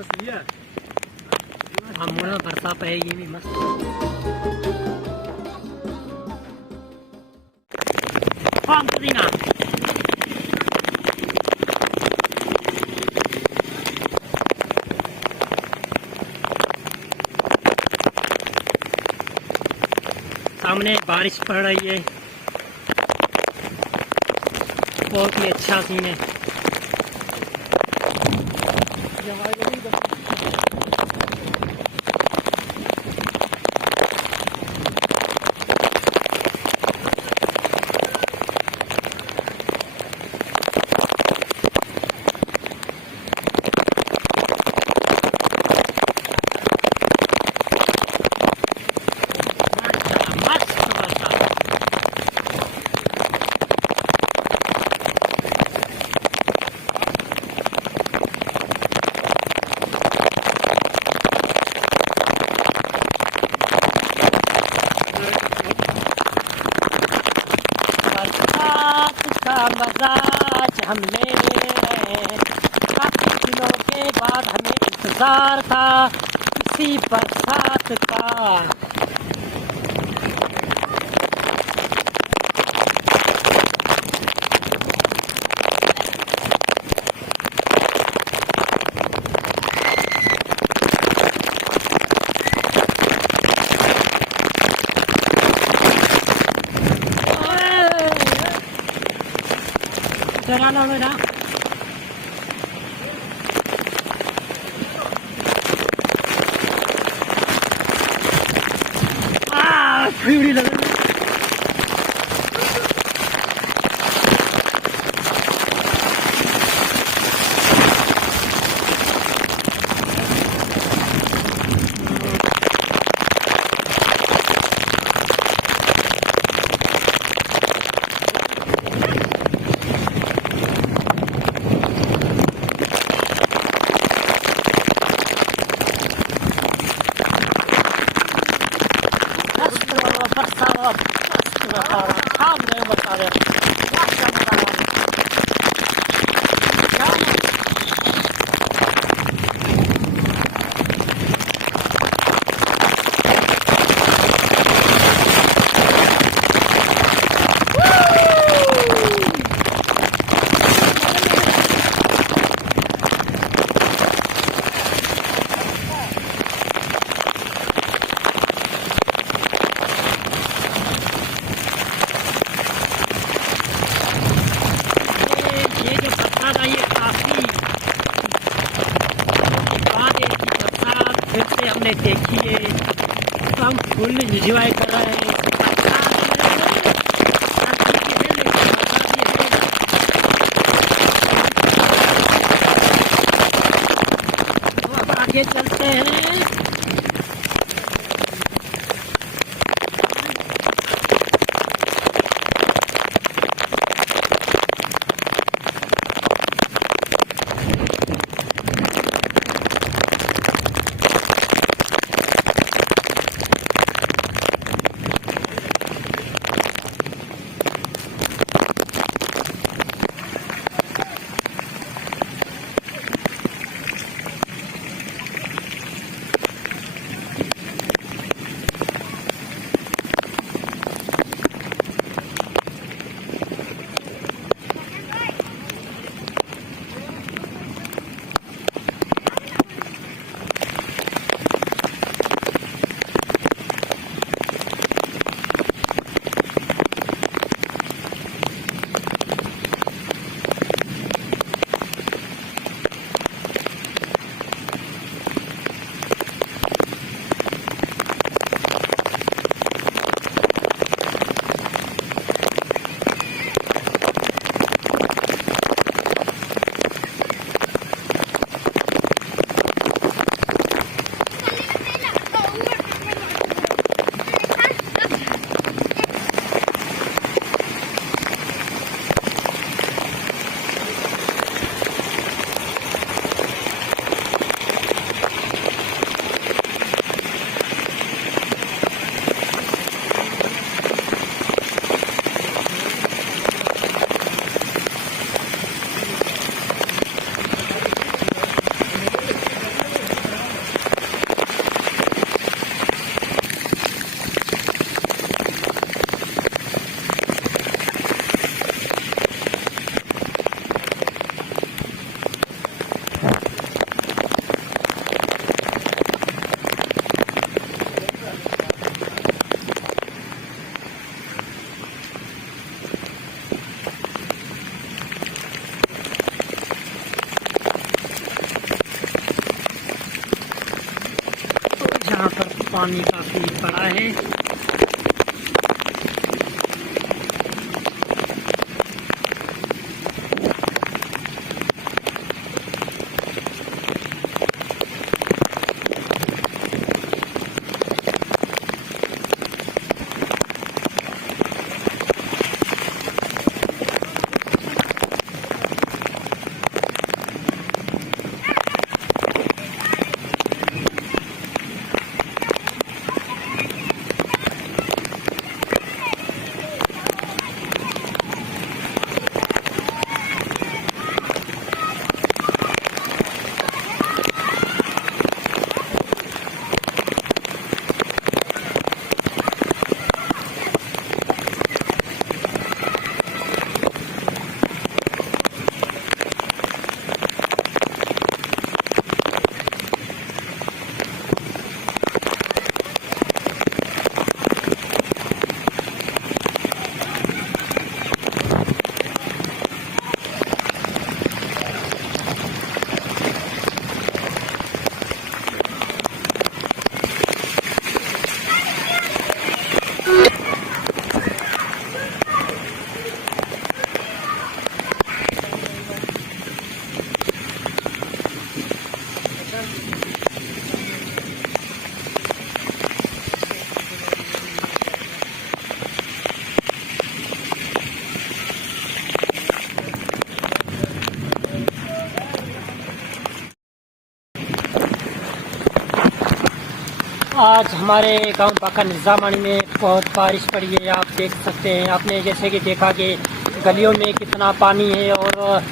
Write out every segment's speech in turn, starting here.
बस लिया हम बरसा पाएगी भी मस्त। सामने बारिश पड़ रही है, बहुत ही अच्छा सीन है। मजाज हमने काफी दिनों के बाद हमें इंतजार था किसी बरसात का। डराना मेरा फ्यूरी लग रही। हमने देखी है, तो हम फुल एंजॉय कर रहे हैं। तो अब आगे चलते हैं। पानी काफी बड़ा है। आज हमारे गांव बाका निजामानी में बहुत बारिश पड़ी है। आप देख सकते हैं, आपने जैसे कि देखा कि गलियों में कितना पानी है और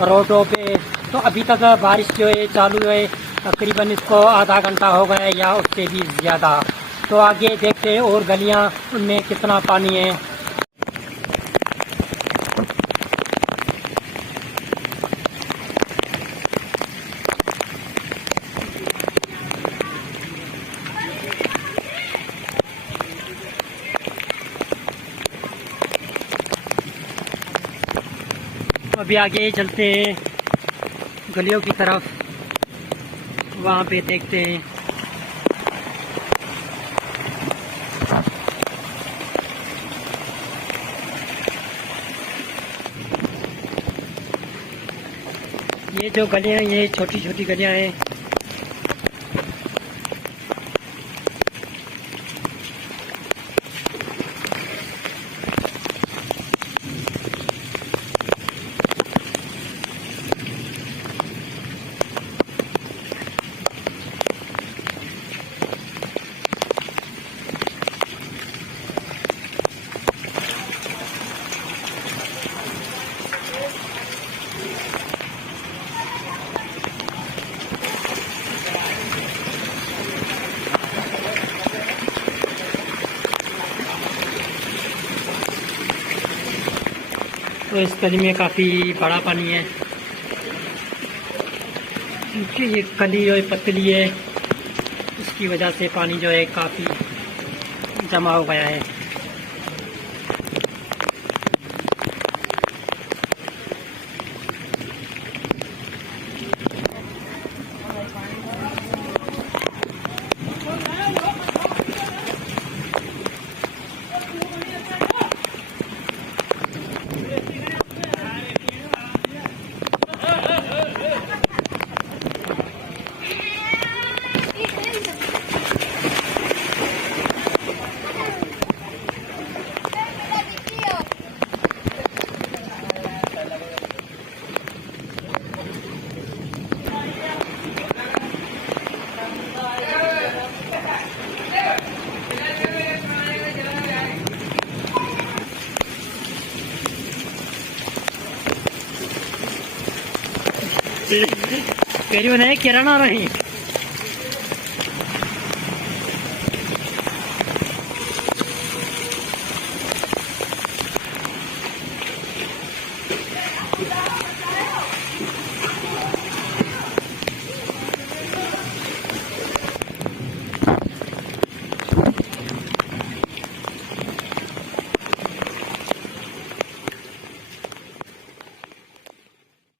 रोडों पे। तो अभी तक बारिश जो है चालू है, तकरीबन इसको आधा घंटा हो गया है या उससे भी ज़्यादा। तो आगे देखते हैं और गलियां, उनमें कितना पानी है। अभी आगे चलते हैं गलियों की तरफ, वहाँ पे देखते हैं। ये जो गलियाँ, ये छोटी छोटी गलियाँ हैं। तो इस गली में काफ़ी बड़ा पानी है, क्योंकि ये गली जो है पतली है, उसकी वजह से पानी जो है काफ़ी जमा हो गया है। करीबन है किराना रही।